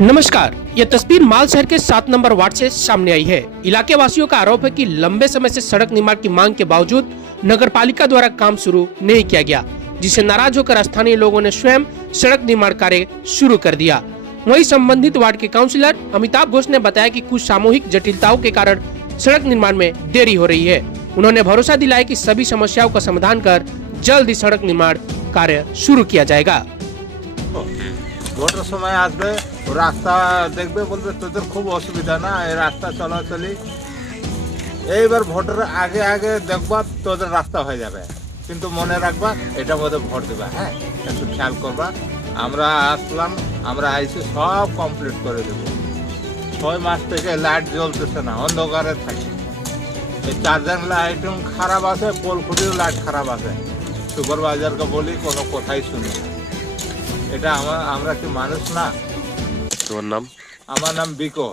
नमस्कार, ये तस्वीर मालशहर के 7 नंबर वार्ड से सामने आई है। इलाके वासियों का आरोप है कि लंबे समय से सड़क निर्माण की मांग के बावजूद नगरपालिका द्वारा काम शुरू नहीं किया गया, जिससे नाराज होकर स्थानीय लोगों ने स्वयं सड़क निर्माण कार्य शुरू कर दिया। वहीं संबंधित वार्ड के काउंसिलर अमिताभ घोष ने बताया कि कुछ सामूहिक जटिलताओं के कारण सड़क निर्माण में देरी हो रही है। उन्होंने भरोसा दिलाया कि सभी समस्याओं का समाधान कर जल्द ही सड़क निर्माण कार्य शुरू किया जाएगा। ভোটের সময় আসবে, রাস্তা দেখবে, বলবে তোদের খুব অসুবিধা না এই রাস্তা চলাচলি। এইবার ভোটের আগে আগে দেখবা তোদের রাস্তা হয়ে যাবে, কিন্তু মনে রাখবা এটার মধ্যে ভোট দেবা। হ্যাঁ, একটু খেয়াল করবা। আমরা আসলাম, আমরা আইসি সব কমপ্লিট করে দেবো। 6 মাস থেকে লাইট জ্বলতেছে না, অন্ধকারে থাকি। এই চার্জার লাইট খারাপ আছে, পোলখুটির লাইট খারাপ আছে। সুপারভাইজারকে বলি কোনো কথাই শুনি না। এটা আমরা কি মানুষ না? তোমার নাম? আমার নাম বিকো।